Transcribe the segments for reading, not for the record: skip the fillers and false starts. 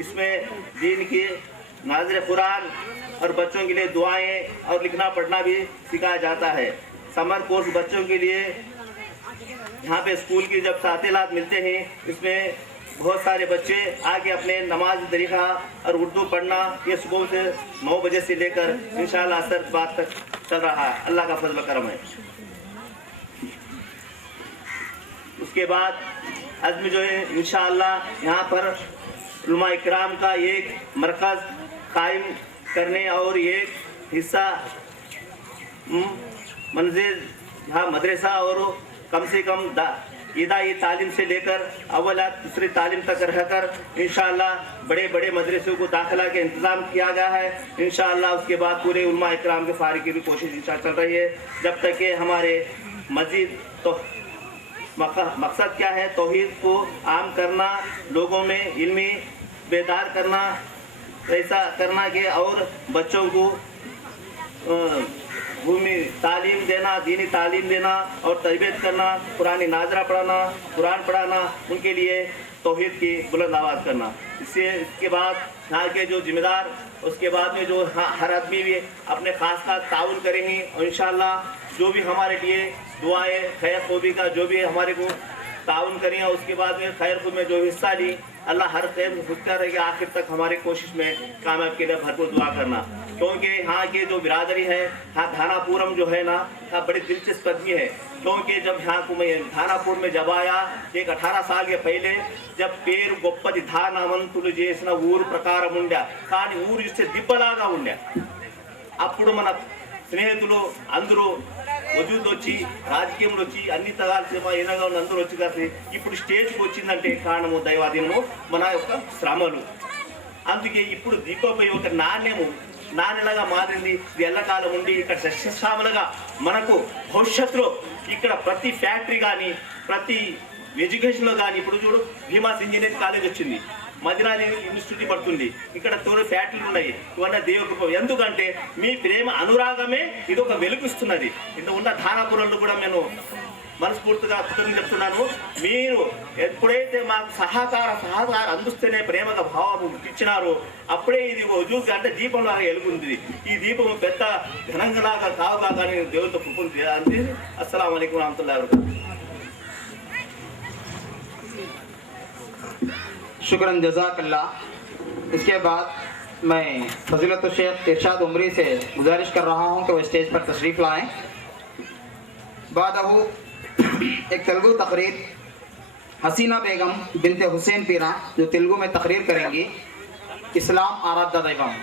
इसमें दीन की नाज़िर कुरान और बच्चों के लिए दुआएं और लिखना पढ़ना भी सिखाया जाता है। समर कोर्स बच्चों के लिए यहाँ पे स्कूल की जब तातीलात मिलते हैं, इसमें बहुत सारे बच्चे आके अपने नमाज तरीक़ा और उर्दू पढ़ना ये सुबह से 9 बजे से लेकर इंशाअल्लाह असर बाद तक चल रहा है। अल्लाह का फजल करम है। उसके बाद आज में जो है इंशाअल्लाह यहाँ पर उलमा इकराम का एक मरकज़ कायम करने और एक हिस्सा मंजिल यहाँ मदरसा और कम से कम इदाई तालीम से लेकर अव्वल दूसरी तालीम तक रहकर इंशाअल्लाह बड़े बड़े मदरसों को दाखिला के इंतज़ाम किया गया है। इंशाअल्लाह उसके बाद पूरे उलमा इकराम के फारिग की भी कोशिश इंशाअल्लाह चल रही है। जब तक कि हमारे मस्जिद तो मकसद क्या है, तौहीद को आम करना, लोगों में इल्मी बेदार करना, ऐसा करना कि और बच्चों को भूमि तालीम देना, दीनी तालीम देना और तरबियत करना, कुरानी नाजरा पढ़ाना, कुरान पढ़ाना, उनके लिए तौहीद की बुलंद आवाज़ करना। इसके बाद यहाँ के जो जिम्मेदार, उसके बाद में जो हर आदमी भी अपने खास ताउन करेंगे और इंशाअल्लाह जो भी हमारे लिए दुआएं खैर खूबी का जो भी हमारे को ताउन करेंगे, उसके बाद में खैर खूब में जो हिस्सा ली, अल्लाह हर खैर खुदता रहे आखिर तक हमारी कोशिश में कामयाब के लिए भरपूर दुआ करना। क्योंकि यहाँ के जो बिरादरी है, यहाँ धानापुरम जो है ना, यहाँ बड़ी दिलचस्प आदमी है। क्योंकि जब यहाँ को मैं धानापुर में जब आया, एक 18 साल के पहले, जब पेर गोप्पदी धानामंतुलु చేసిన ఊరు ప్రకారం ఉండే, కానీ ఊరు ఇస్తే దిబ్బలాగా ఉండే। అప్పుడు మన స్నేహితులు అందరూ వజూద్ వచ్చి రాజకీయంలో వచ్చి అన్ని తగాల్సి ఎనగా అందరూ వచ్చి కాసి ఇప్పుడు స్టేజ్కి వచ్చిందంటే కారణము దైవాధీనము మన యొక్క శ్రమలు। అందుకే ఇప్పుడు దీపంపై ఒక నాణ్యలాగా మారింది। ఇది ఎల్లకాలం ఉండి ఇక్కడ సస్యశ్యామలుగా మనకు భవిష్యత్తులో ఇక్కడ ప్రతి ఫ్యాక్టరీ కానీ ప్రతి ఎడ్యుకేషన్లో కానీ ఇప్పుడు చూడు భీమాస్ ఇంజనీరింగ్ కాలేజ్ వచ్చింది, మదినాని ఇన్స్టిట్యూట్ పడుతుంది, ఇక్కడ తోడు ఫ్యాక్టరీలు ఉన్నాయి। ఇవన్నీ దేవుడు ఎందుకంటే మీ ప్రేమ అనురాగమే ఇది ఒక వెలుగుస్తున్నది। ఇంత ఉన్న ధానాపురంలో కూడా నేను మనస్ఫూర్తిగా కృతజ్ఞతలు చెప్తున్నాను। మీరు ఎప్పుడైతే మాకు సహకారం అందిస్తేనే ప్రేమగా భావం ఇచ్చినారో అప్పుడే ఇది వజూద్ అంటే దీపంలాగా వెలుగుంది। ఈ దీపం పెద్ద ఘనంగాలాగా కావుగా కానీ దేవుడితో కృపను అంది। అస్సలాము అలైకుం వరహమతుల్లాహి వబరకాతుహు। शुक्रन जज़ाकल्लाह। इसके बाद मैं फजीलत शेख इरशाद उमरी से गुजारिश कर रहा हूँ कि वो स्टेज पर तशरीफ़ लाएँ। बादहू एक तेलुगु तकरीर हसीना बेगम बिनते हुसैन पीरा जो तेलुगु में तकरीर करेंगी, इस्लाम आराध्य दैवम।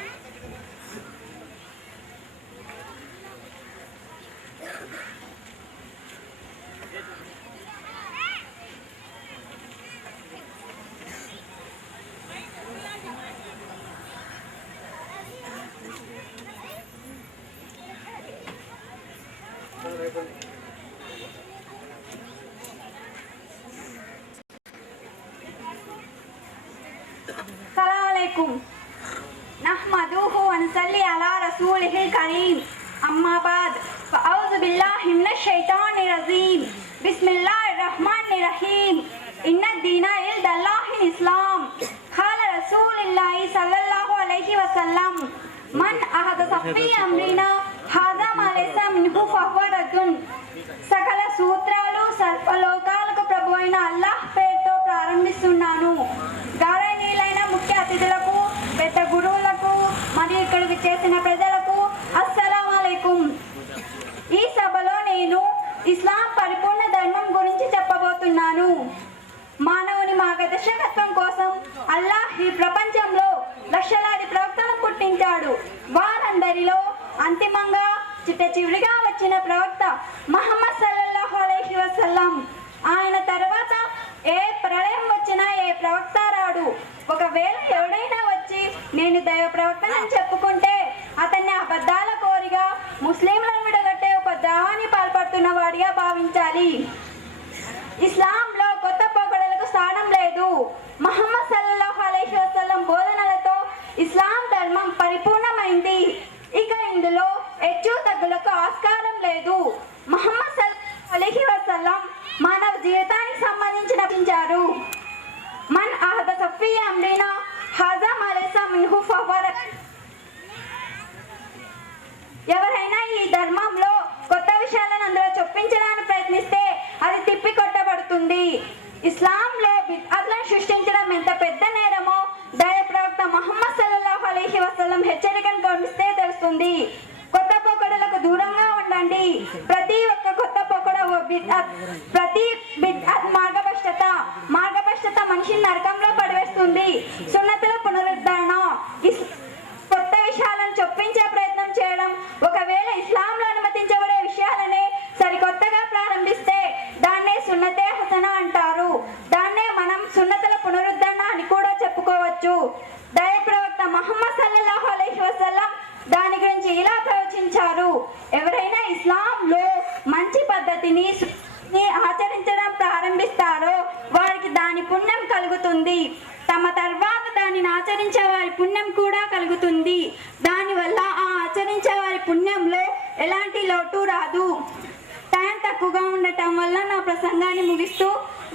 अस्सलामुअलैकुम नहमदुहु व नसल्ली अला रसूलिहिल करीम अम्मा बाद फअऊज़ु बिल्लाहि मिनश शैतानिर रजीम बिस्मिल्लाहिर रहमानिर रहीम इन्नद-दीना इंदल्लाहिल इस्लाम क़ाल रसूलुल्लाहि सल्लल्लाहु अलैहि वसल्लम मन अहदस फ़ी अम्रिना हाज़ा मा लैसा मिन्हु फहुव रद्दुन। సకల సూత్రాలు సర్వలోకాలకు ప్రభు అయిన అల్లాహ్ పేరుతో ప్రారంభిస్తున్నాను। గౌరవనీయులైన ముఖ్య అతిథులకు, పెద్ద గురువులకు మరియు ఇక్కడికి చేసిన ప్రజలకు అస్సలాము అలైకుం। ఈ సభలో నేను ఇస్లాం పరిపూర్ణ ధర్మం గురించి చెప్పబోతున్నాను। మానవుని మార్గదర్శకత్వం కోసం అల్లాహ్ ఈ ప్రపంచంలో లక్షలాది ప్రవక్తలను పుట్టించాడు। వారందరిలో అంతిమంగా చిట్టచివరిగా వచ్చిన ప్రవక్త ముహమ్మద్ సల్లల్లాహు అలైహి వసల్లం। ఆయన తర్వాత ఏ ప్రళయం వచ్చినా ఏ ప్రవక్త రాడు। ఒకవేళ ఎవడైనా వచ్చి నేను దైవ ప్రవక్తనని చెప్పుకుంటే అతన్ని అబద్ధాల కోరిగా ముస్లింలను విడగొట్టే ఒక ద్రోహాన్ని పాల్పడుతున్న వాడిగా భావించాలి। ఇస్లాంలో కొత్త పోకడలకు స్థానం లేదు। ముహమ్మద్ సల్లల్లాహు అలైహి వసల్లం బోధనలతో ఇస్లాం ధర్మం పరిపూర్ణమైంది। ఇక ఇందులో హెచ్చు తగ్గులకు ఆస్కారం లేదు। ముహమ్మద్ సల్లల్లాహు అలైహి వసల్లం మానవ జీవితానికి సంబంధించిన మన అహదస ఫీ అమ్రినా హాజా ఎవరైనా ఈ ధర్మంలో కొత్త విషయాలను అందులో చొప్పించడానికి ప్రయత్నిస్తే అది తిప్పి కొట్టబడుతుంది. ఇస్లాంలో బిద్అత్లను సృష్టించడం ఎంత పెద్ద నేరమో దైవ ప్రవక్త ముహమ్మద్ సల్లల్లాహు అలైహి వసల్లం హెచ్చరికను గమనిస్తే తెలుస్తుంది. కొత్త పోకడలకు దూరంగా ఉండండి. ప్రతి ఒక్క కొత్త పోకడ ప్రతి బిద్అత్ మార్గభ్రష్టత మనిషిని నరకంలో పడివేస్తుంది. సున్నతుల పునరుద్ధరణ, కొత్త విషయాలను చొప్పించే ప్రయత్నం చేయడం, ఒకవేళ ఇస్లాంలో అనుమతించబడే విషయాలనే సరికొత్తగా ప్రారంభిస్తే దాన్నే సున్నతే హసనా అంటారు. దాన్నే మనం సున్నతుల పునరుద్ధరణ అని కూడా చెప్పుకోవచ్చు. దైవ ప్రవక్త ముహమ్మద్ సల్లల్లాహు అలైహి వసల్లం దాని గురించి ఇలా ప్రవచించారు: ఎవరైనా ఇస్లాంలో మంచి పద్ధతిని ఆచరించడం ప్రారంభిస్తారో వారికి దాని పుణ్యం కలుగుతుంది. తమ తర్వాత దానిని ఆచరించే వారి పుణ్యం కూడా కలుగుతుంది. దానివల్ల ఆ ఆచరించే వారి పుణ్యంలో ఎలాంటి లోటు రాదు. టైం తక్కువగా ఉండటం వల్ల నా ప్రసంగాన్ని ముగిస్తూ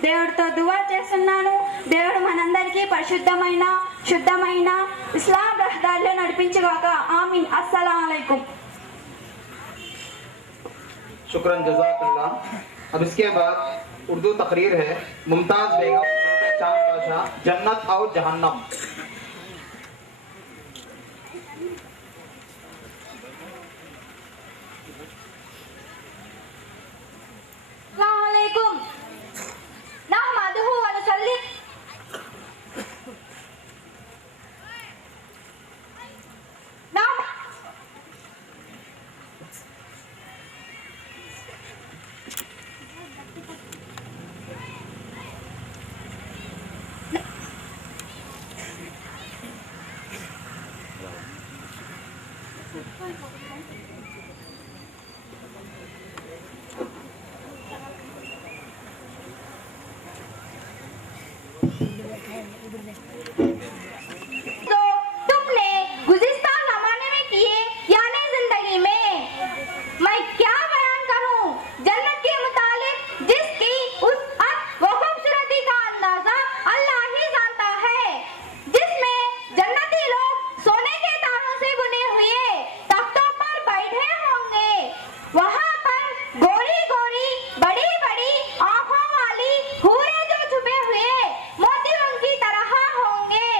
దేవుడితో దువా చేస్తున్నాను. దేవుడు మనందరికీ పరిశుద్ధమైన శుద్ధమైన ఇస్లాం రహదారిలో నడిపించుగాక. ఆమీన్. అస్సలాము అలైకుం. शुक्रन जज़ाकल्लाह। अब इसके बाद उर्दू तकरीर है मुमताज बेगम चांद बादशाह, जन्नत और जहन्नम। अस्सलामु अलैकुम। नहमदुहु व नुसल्ली तो तुमने गुज़िश्ता ज़माने में किए यानी जिंदगी में, मैं क्या बयान करूं जन्नत के मुतालिक, जिसकी वुसअत व खूबसूरती का अंदाजा अल्लाह ही जानता है, जिसमें जन्नती लोग सोने के तारों से बुने हुए तख्तों पर बैठे होंगे। वहां पर गोरी गोरी बड़ी बड़ी आंखों वाली हूरें जो छुपे हुए मोतियों की तरह होंगे।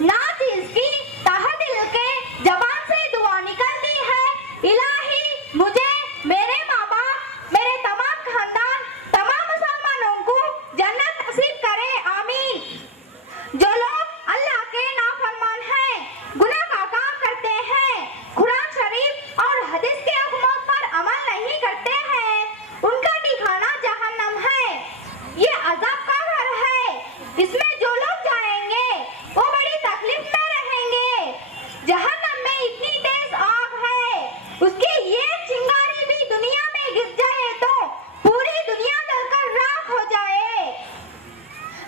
नाच इसकी तहे दिल के जबान से दुआ निकलती है, इलाही मुझे, मेरे माँ बाप, मेरे तमाम खानदान, तमाम मुसलमानों को जन्नत नसीब करे। आमीन। जो लोग अल्लाह के नाफरमान हैं, गुनाह का काम करते हैं, कुरान शरीफ और हदीस के हुक्मों पर अमल नहीं करते हैं, उनका ठिकाना जहन्नम है। ये अज़ाब का घर है। इसमें जो लोग जाएंगे वो बड़ी तकलीफ में रहेंगे। जहन्नम में इतनी तेज आग है, उसकी ये चिंगारी भी दुनिया में गिर जाए तो पूरी दुनिया जलकर राख हो जाए।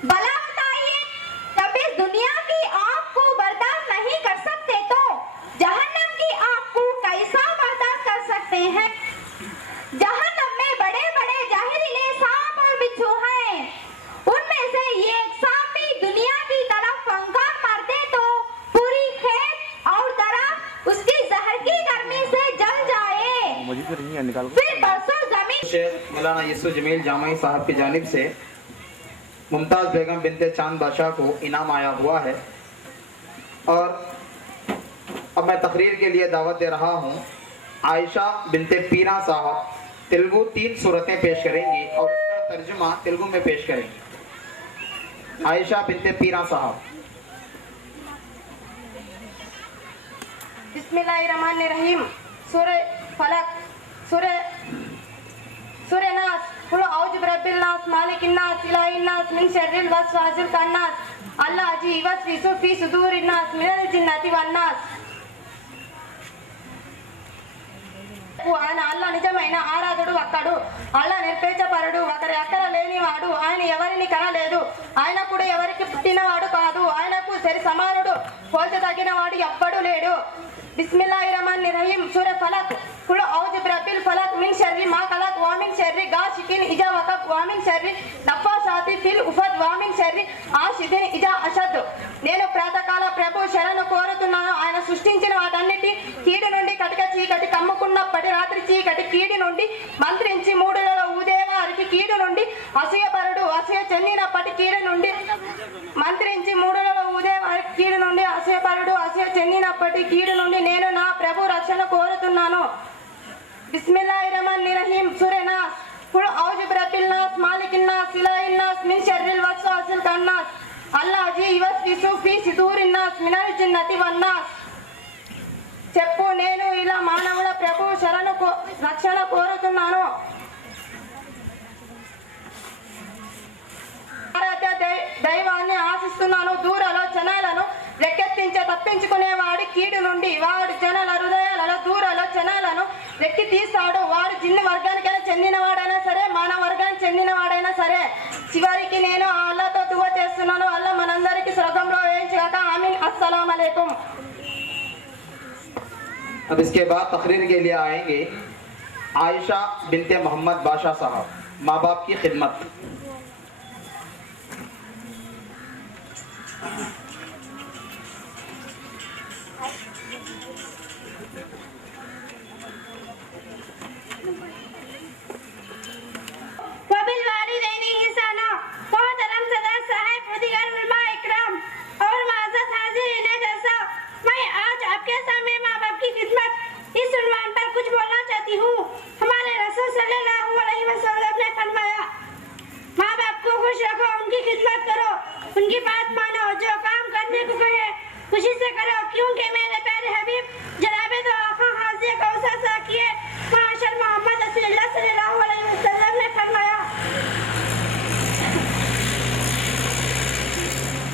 भला बताइए, जब इस दुनिया की आग को बर्दाश्त नहीं कर सकते तो जहन्नम की आग को कैसा बर्दाश्त कर सकते हैं। जहन्नम में बड़े बड़े जहरीले सांप और बिच्छू हैं। उनमें से एक सांप भी दुनिया की तरफ फंकार मारते तो पूरी खेत और दरख्त उसकी जहर की गर्मी से जल जाए। फिर बरसों जमीन शेख मौलाना यसु जमील जामई साहब की जानिब से मुमताज बेगम बिनते चांद बादशाह को इनाम आया हुआ है। और अब मैं तकरीर के लिए दावत दे रहा हूँ आयशा बिनते पीरा साहब। तेलुगु 3 सूरतें पेश करेंगी और उसका तर्जुमा तेलुगु में पेश करेंगी। आयशा बिनते पीरा साहब। बिस्मिल्लाहिर्रहमानिर्रहीम। सूरह फलक, सूरह नास, कुल औज़ु बिरब्बिल नास, मालिकिन नास, इलाहिन नास, मिन शर्रिल वसवासिल खन्नास, अल्लाजी वस्विसु फी सुदूरिन नास, मिनल जिन्नति वन नास। ఆయన అల్లా నిజమైన ఆరాధుడు, ఒక్కడు అల్లా నిర్పేచపరుడు, ఒకరి అక్కర లేనివాడు, ఆయన ఎవరిని కనలేదు, ఆయన కూడా ఎవరికి పుట్టినవాడు కాదు, ఆయనకు సరి సమానుడు, పోల్చదగినవాడు ఎవ్వడు లేడు। बिस्मिल्लाहिर्रहमानिर्रहीम। सूरह फलक, कुल औज़ु बिरब्बिल फलक, मिन शर्रि मा खलक, व मिन शर्रि गासिकिन इजा वकब, व मिन शर्रि नफ्फासाति फिल उक़द, व मिन शर्रि हासिदिन इजा हसद। నేను ప్రాతకాల ప్రభు శరణు కోరుతున్నాను, ఆయన సృష్టించిన వాటన్నిటి కీడు నుండి కటకచి చీకటి కమ్ముకున్నప్పటి రాత్రి చీకటి కీడి నుండి మంత్రించి మూడులలో ఊదేవారికి కీడు నుండి అసూయపరుడు అసూయ చెందినప్పటి కీడు నుండి మంత్రించి మూడులలో ఊదేవారికి కీడు నుండి అసూయపరుడు అసూయ చెందినప్పటి కీడు నుండి నేను నా ప్రభు రక్షణ కోరుతున్నాను. బిస్మిల్లాహిర్రహమానిర్రహీం. సూరే నాస్. కుల్ ఔజు బిరబ్బిల్ నాస్ మాలికిన్ నాస్ ఇలాహిన్ నాస్ మిన్ షర్రిల్ వస్వాసిల్ ఖన్నాస్ అల్లాజీ యువస్విసు ఫీ సుదూరిన్ నాస్ మినల్ జిన్నతి వన్ నాస్. చెప్పు, నేను ఇలా మానవుల ప్రభు రక్షణ కోరుతున్నాను. దైవాన్ని ఆశిస్తున్నాను. దూరలో జనాలను రెక్కెత్తించే తప్పించుకునేవాడి కీడు నుండి వాడు జనాల హృదయాలలో దూరలో జనాలను రెక్కి తీస్తాడు. వాడు జిన్ను వర్గానికైనా చెందినవాడైనా సరే మానవ వర్గానికి చెందినవాడైనా సరే. చివరికి నేను అల్లాతో దువా చేస్తున్నాను. అల్లా మనందరికీ స్వర్గంలో వేయించగాక. ఆమీన్. అస్సలాము అలైకుం. अब इसके बाद तकरीर के लिए आएंगे आयशा बिनते मोहम्मद बादशाह साहब, माँ बाप की खिदमत। उनकी बात मानो, जो काम करने को कहे खुशी से करो, क्योंकि मेरे प्यारे हबीब जनाबे दो आका हाज़िर कौसर साकिए माशर मोहम्मद सल्लल्लाहु अलैहि वसल्लम ने फरमाया,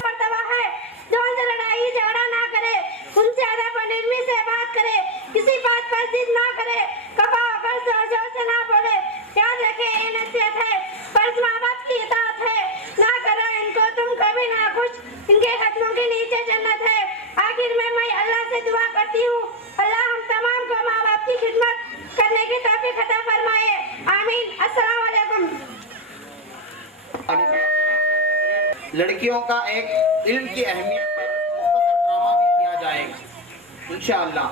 मर्तबा है जो उनसे लड़ाई झगड़ा ना करे, उनसे अदब और नरमी से बात करे, किसी बात पर जिद ना करे, कपा पर जोर से ना बोले। याद रखे ये नसीहत है, फर्ज माँ बाप की इताअत है, ना करो इनको तुम कभी ना खुश, इनके कदमों के नीचे जन्नत है। आखिर में मैं अल्लाह से दुआ करती हूँ, अल्लाह हम तमाम को माँ बाप की खिदमत करने की तौफीक अता फरमाए। आमीन। अस्सलाम वालेकुम। लड़कियों का एक इल्म की अहमियत पर ड्रामा भी किया जाएगा इंशाअल्लाह।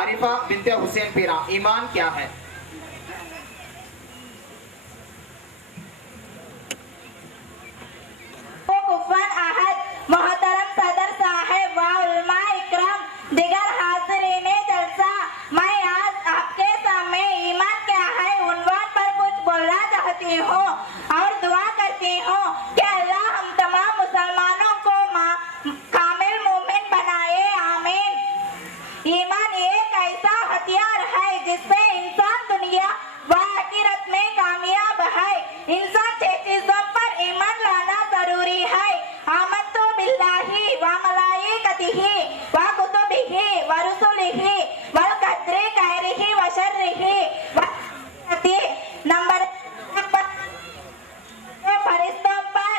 आरिफा बिनते हुसैन पीरा, ईमान क्या है? मोहतरम सदर साहब व उलमा इकराम, दिगर हाज़रीन जलसा, मैं आज आपके सामने ईमान क्या है उन्वान पर कुछ बोलना चाहती हूँ और दुआ करती हूँ कि अल्लाह हम तमाम मुसलमानों को कामिल मोमिन बनाए। आमीन। ईमान एक ऐसा हथियार है जिससे इंसान दुनिया व आखिरत में कामयाब है। इंसान 6 चीजों पर ईमान लाना जरूरी है। आमन्तु बिल्लाहि व मलाइकतिहि व कुतुबिहि व रुसुलिहि वल क़द्रि खैरिहि व शर्रिहि व नंबर फरिश्तों पर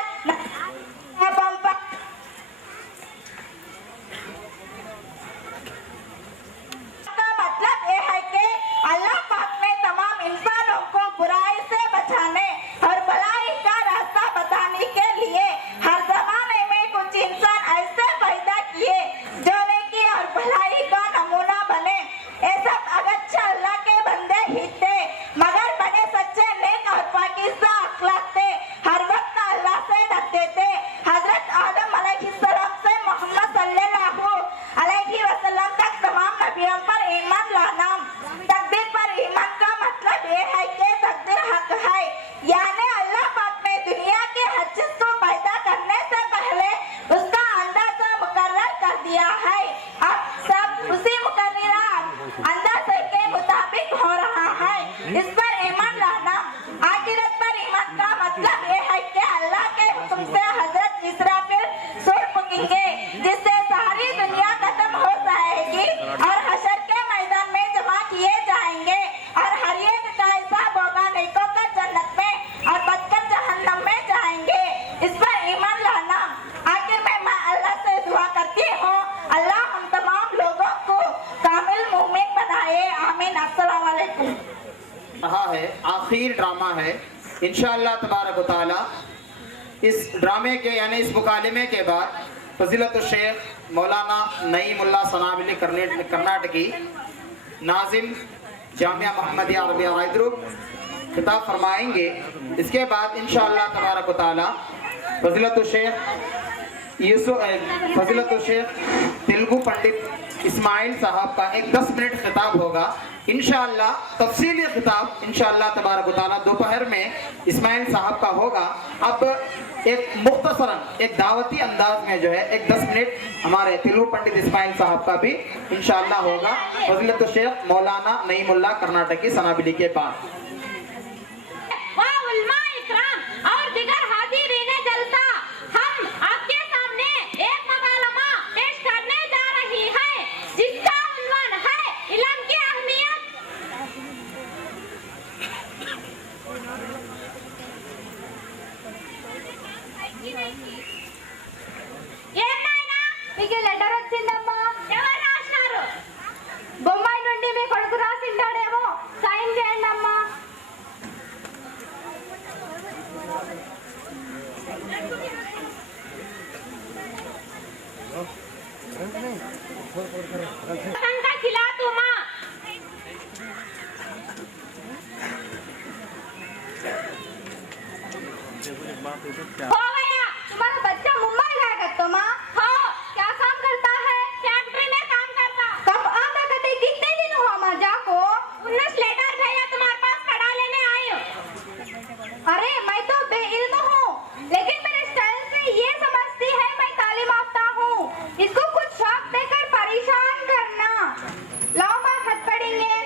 का मतलब ये है कि अल्लाह पाक ने तमाम इंसानों को बुराई से बचाने और भलाई का रास्ता बताने के लिए हर जमाने में कुछ इंसान ऐसे पैदा किए जो नेकी और भलाई का नमूना बने। ये सब अगरचे अल्लाह के बंदे ही थे, मगर बड़े सच्चे नेक और पाकीज़ा अखलाक थे, हर वक्त अल्लाह से डरते थे। हजरत आदम अलैहिस्सलाम से मोहम्मद सल्लल्लाहु अलैहि वसल्लम तक तमाम नबियों पर ईमान लाना। तकदीर पर ईमान का मतलब ये है कि तकदीर हक है, यानी अल्लाह पाक ने दुनिया के हर चीज को पैदा करने से पहले उसका अंदाजा मुकर्रर कर दिया है। अब सब उसी मुकर्ररा अंदाजे के मुताबिक हो रहा है। इस पर ईमान लाना। आखिरत पर ईमान का मतलब ये है कि अल्लाह के हुक्म से हजरत इसराफिल सूर फूकेंगे, जिससे सारी दुनिया खत्म हो जाएगी और हशर के मैदान में जमा किए जाएंगे और हर एक का हिसाब होगा, नेकों का जन्नत में और बदकर जहन्नम में जाएंगे। इस पर ईमान लाना। आखिर में मैं अल्लाह से दुआ करती हूँ, अल्लाह हम तमाम लोगों को कामिल मोमिन बनाए। आमीन। अस्सलाम वालेकुम। रहा है आखिर ड्रामा है इंशाअल्लाह तबारक व तआला। इस ड्रामे के यानी इस मुकालमे के बाद फजीलत शेख मौलाना नईमुल्लाह सनाबिली कर्नाटकी नाजिम जामिया मोहम्मदिया अरबिया रायद्रुप खिताब फरमाएंगे। इसके बाद इंशाअल्लाह तबारक व तआला फजीलतुल शेख तेलुगु पंडित इस्माइल साहब का एक 10 मिनट खिताब होगा। इंशाअल्लाह तफसीली खिताब इंशाअल्लाह तबारक व तआला दोपहर में इस्माइल साहब का होगा। अब एक मुख्तसरन एक दावती अंदाज में जो है एक 10 मिनट हमारे तेलुगु पंडित इस्माइल साहब का भी इंशाअल्लाह होगा फजीलतुल शेख मौलाना नईमुल्लाह कर्नाटकी सनाबिली के बाद। और दिगर हाजिरीन जलसा हम आपके सामने एक मकालमा पेश करने जा रही है जिसका उन्वान है इल्म की अहमियत। ఏమైనా మీకు లెటర్ వచ్చిందమ్మా? ఎవరు రాసినారు? బొంబాయి నుండి మీ కొడుకు రాసింటాడేమో, సైన్ చేయండి అమ్మా. का खिला दो माँ। हो गया, तुम्हारा बच्चा मुंबई जाएगा तो माँ? हो, क्या काम करता है? फैक्ट्री में काम करता। कब आता कहते कितने दिन हुआ माँ जाको? 19 लेटर भेजा तुम्हारे पास खड़ा लेने आई हूँ। अरे मैं तो बेइल्म हूँ, लेकिन मेरे स्टाइल से ये समझती है मैं तालीम याफ्ता हूँ। इसको कुछ शौक देकर परेशान करना। लाओ माँ खत पढ़ेंगे।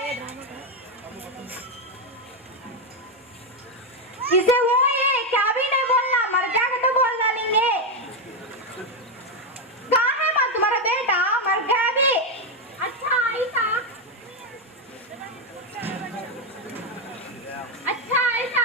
इसे वो ये क्या भी नहीं बोलना, मर जाएगा तो बोल डालेंगे। कहाँ है माँ तुम्हारा बेटा? मर गया भी। अच्छा ऐसा, अच्छा ऐसा।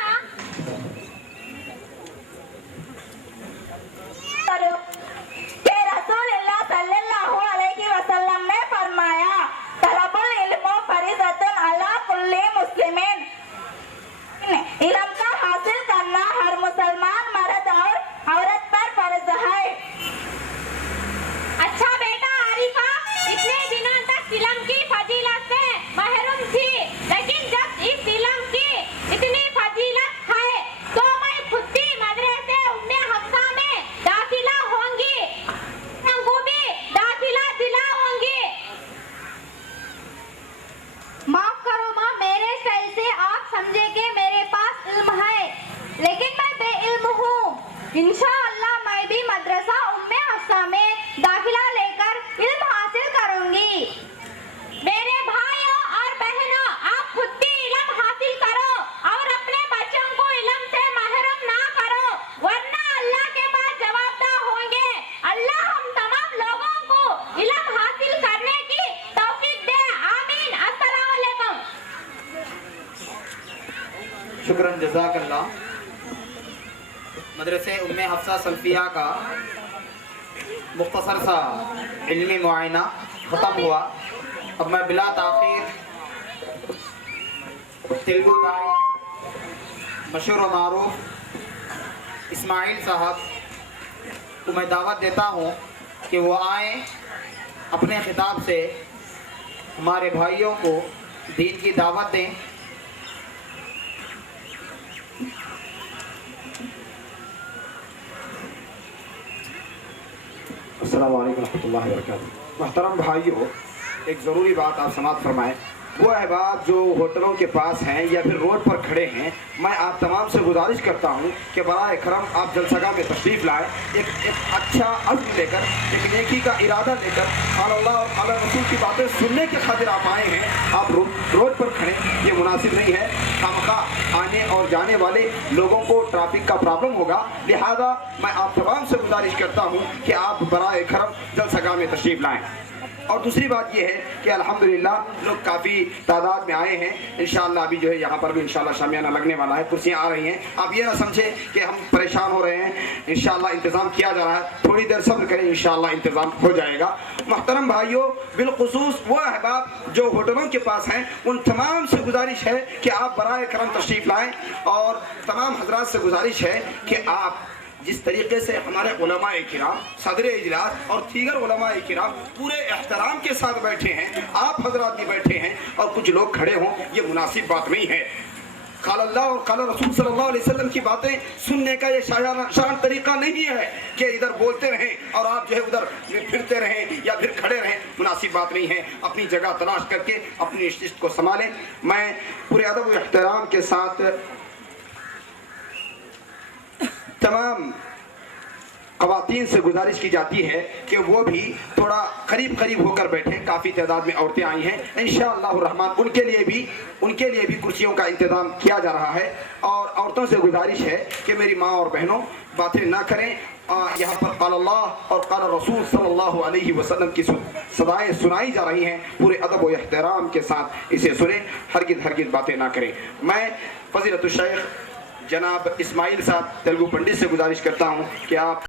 के रसूलुल्लाह सल्लल्लाहु अलैहि वसल्लम ने फरमाया तलबुल इल्म फरीज़तुन अला कुल्ली मुस्लिमीन। इल्म का हासिल करना हर मुसलमान मर्द और औरत पर फर्ज है। अच्छा बेटा आरिफा, इतने दिनों तक इल्म की फजीलत से महरूम थी, लेकिन जब इस इल्म की इतनी फजीलत है तो मैं खुद भी मदरसे उम्मे हफ्सा में दाखिला होंगी, को भी दाखिला दिलाऊंगी। माफ करो माँ, मेरे स्टाइल से आप समझे कि मेरे पास इल्म है, लेकिन मैं बेइल्म हूँ। इंशाअल्लाह मैं भी मदरसा उम्मे हफ्सा में दाखिला लेकर इल्म हासिल करूंगी। मेरे भाइयों और बहनों, आप खुद भी इल्म हासिल करो और अपने बच्चों को इल्म से महरूम ना करो, वरना अल्लाह के पास जवाबदार होंगे। अल्लाह हम तमाम लोगों को इल्म हासिल करने की तौफीक दे। आमीन। अस्सलाम वालेकुम। शुक्रन जज़ाकल्लाह। मदरसे उम्मे हफ्सा सल्फिया का मुख्तसर सा इल्मी मुआयना ख़त्म हुआ। अब मैं बिला ताख़ीर तेलुगु दाई मशहूर व मारूफ इस्माइल साहब को मैं दावत देता हूँ कि वो आए अपने खिताब से हमारे भाइयों को दीन की दावत दें। अस्सलाम वालेकुम रहमतुल्लाहि व बरकातुहू। मोहतरम भाइयों, एक ज़रूरी बात आप समाप्त फरमाएं। वो अहबाब जो होटलों के पास हैं या फिर रोड पर खड़े हैं, मैं आप तमाम से गुजारिश करता हूं कि बराए करम आप जलसगाह में तशरीफ़ लाएं, एक अच्छा अज़्म लेकर, एक नेकी का इरादा लेकर, अल्लाह और अल्लाह रसूल की बातें सुनने के खातिर आप आए हैं। आप रोड पर खड़े, ये मुनासिब नहीं है। खामखा आने और जाने वाले लोगों को ट्रैफिक का प्रॉब्लम होगा, लिहाजा मैं आप तमाम से गुजारिश करता हूँ कि आप बराए करम जलसगाह में तशरीफ़ लाएँ। और दूसरी बात यह है कि अल्हम्दुलिल्लाह लोग काफ़ी तादाद में आए हैं। इंशाअल्लाह अभी जो है यहाँ पर भी इंशाअल्लाह शामियाना लगने वाला है, कुर्सियाँ आ रही हैं। आप ये ना समझें कि हम परेशान हो रहे हैं, इंशाअल्लाह इंतज़ाम किया जा रहा है, थोड़ी देर सब्र करें, इंशाअल्लाह इंतज़ाम हो जाएगा। मोहतरम भाइयों, बिलखुसूस वो अहबाब जो होटलों के पास हैं, उन तमाम से गुजारिश है कि आप बराए करम तशरीफ़ लाएँ और तमाम हजरात से गुजारिश है कि आप जिस तरीके से हमारे उलमाए किराम, सदर इजलास और दीगर उलमाए किराम पूरे एहतराम के साथ बैठे हैं, आप हजरात भी बैठे हैं और कुछ लोग खड़े हों, ये मुनासिब बात नहीं है। क़ाल अल्लाह और क़ाल रसूल सल्लल्लाहु अलैहि वसल्लम की बातें सुनने का ये शान तरीका नहीं है कि इधर बोलते रहें और आप जो है उधर फिरते रहें या फिर खड़े रहें, मुनासिब बात नहीं है। अपनी जगह तलाश करके अपनी शिस्त को संभालें। मैं पूरे अदब और एहतराम के साथ तमाम ख़वातीन से गुजारिश की जाती है कि वो भी थोड़ा करीब करीब होकर बैठें। काफ़ी तादाद में औरतें आई हैं, इंशाअल्लाह रहमान उनके लिए भी कुर्सियों का इंतज़ाम किया जा रहा है। और औरतों से गुजारिश है कि मेरी माँ और बहनों बातें ना करें। यहाँ पर क़ाल अल्लाह और क़ाल रसूल सल्लल्लाहु अलैहि वसल्लम की सदाएँ सुनाई जा रही हैं, पूरे अदब व एहतराम के साथ इसे सुने, हरगिज़ बातें ना करें। मैं फ़ज़ीलतुश शेख जनाब इस्माइल साहब तेलुगु पंडित से गुजारिश करता हूँ कि आप